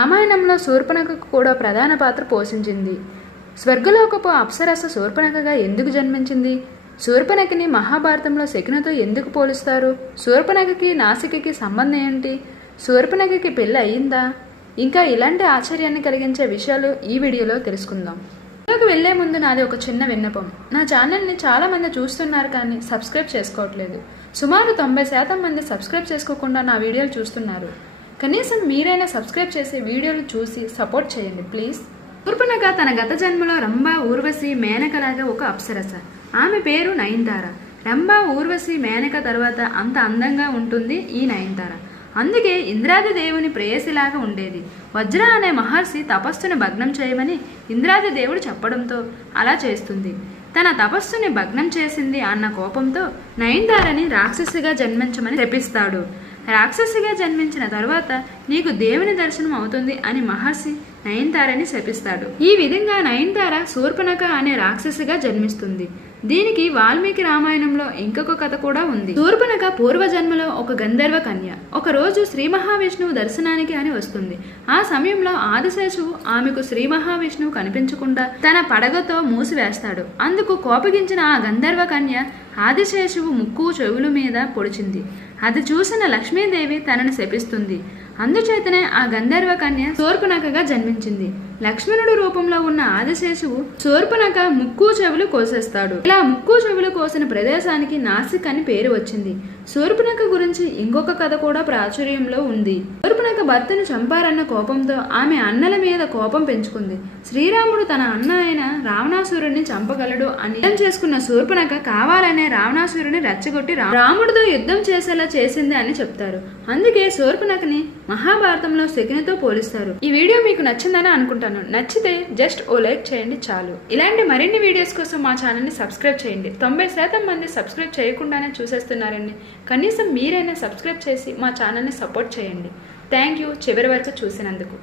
రామాయణంలో శూర్పణఖకు కూడా ప్రధాన పాత్ర పోషించింది. స్వర్గలోకపు అప్సరస శూర్పణఖగా ఎందుకు జన్మించింది? శూర్పణఖిని మహాభారతంలో శకునితో ఎందుకు పోలుస్తారు? శూర్పణఖకి నాసికకి సంబంధం ఏంటి? శూర్పణఖకి పెళ్ళి అయ్యిందా ఇంకా ఇలాంటి ఆశ్చర్యాన్ని కలిగించే విషయాలు ఈ వీడియోలో తెలుసుకుందాం. వీడియోకి వెళ్ళే ముందు నాది ఒక చిన్న విన్నపం. నా ఛానల్ని చాలా మంది చూస్తున్నారు కానీ సబ్స్క్రైబ్ చేసుకోవట్లేదు. సుమారు తొంభై శాతం మంది సబ్స్క్రైబ్ చేసుకోకుండా నా వీడియోలు చూస్తున్నారు. కనీసం మీరైనా సబ్స్క్రైబ్ చేసి వీడియోలు చూసి సపోర్ట్ చేయండి ప్లీజ్. శూర్పణఖ తన గత జన్మలో రంభ ఊర్వశి మేనకలాగా ఒక అప్సరస. ఆమె పేరు నయనతార. రంభ ఊర్వశి మేనక తర్వాత అంత అందంగా ఉంటుంది ఈ నయనతార. అందుకే ఇంద్రాది దేవుని ప్రేయసిలాగా ఉండేది. వజ్ర అనే మహర్షి తపస్సును భగ్నం చేయమని ఇంద్రాది దేవుడు చెప్పడంతో అలా చేస్తుంది. తన తపస్సుని భగ్నం చేసింది అన్న కోపంతో నయనతారని రాక్షసిగా జన్మించమని శపిస్తాడు రాక్షసిగా జన్మించిన తరువాత నీకు దేవుని దర్శనం అవుతుంది అని మహర్షి నయనతారని శపిస్తాడు. ఈ విధంగా నయనతార శూర్పణఖ అనే రాక్షసిగా జన్మిస్తుంది. దీనికి వాల్మీకి రామాయణంలో ఇంకొక కథ కూడా ఉంది. శూర్పణఖ పూర్వజన్మలో ఒక గంధర్వ కన్య. ఒక రోజు శ్రీ మహావిష్ణువు దర్శనానికి అని వస్తుంది. ఆ సమయంలో ఆదిశేషువు ఆమెకు శ్రీ మహావిష్ణువు కనిపించకుండా తన పడగతో మూసివేస్తాడు. అందుకు కోపగించిన ఆ గంధర్వ కన్య ఆదిశేషువు ముక్కు చెవుల మీద పొడిచింది. అది చూసిన లక్ష్మీదేవి తనను శపిస్తుంది. అందుచేతనే ఆ గంధర్వ కన్య సోర్పునకగా జన్మించింది. లక్ష్మణుడు రూపంలో ఉన్న ఆదిశేషువు శూర్పణఖ ముక్కు చెవులు కోసేస్తాడు. ఇలా ముక్కు చెవులు కోసిన ప్రదేశానికి నాసిక్ అని పేరు వచ్చింది. శూర్పణఖ గురించి ఇంకొక కథ కూడా ప్రాచుర్యంలో ఉంది. శూర్పణఖ భర్తను చంపారన్న కోపంతో ఆమె అన్నల మీద కోపం పెంచుకుంది. శ్రీరాముడు తన అన్న అయిన రావణాసురుడిని చంపగలడు అని యుద్ధం చేసుకున్న శూర్పణఖ కావాలనే రావణాసురుడిని రెచ్చగొట్టి రాముడితో యుద్ధం చేసేలా చేసింది అని చెప్తారు. అందుకే శూర్పణఖని మహాభారతంలో శకునితో పోలిస్తారు. ఈ వీడియో మీకు నచ్చిందని అనుకుంటాను నచ్చితే జస్ట్ ఓ లైక్ చేయండి చాలు. ఇలాంటి మరిన్ని వీడియోస్ కోసం మా ఛానల్ని సబ్స్క్రైబ్ చేయండి. తొంభై శాతం మంది సబ్స్క్రైబ్ చేయకుండానే చూసేస్తున్నారండి. కనీసం మీరైనా సబ్స్క్రైబ్ చేసి మా ఛానల్ని సపోర్ట్ చేయండి. థ్యాంక్ యూ చివరి వరకు చూసినందుకు.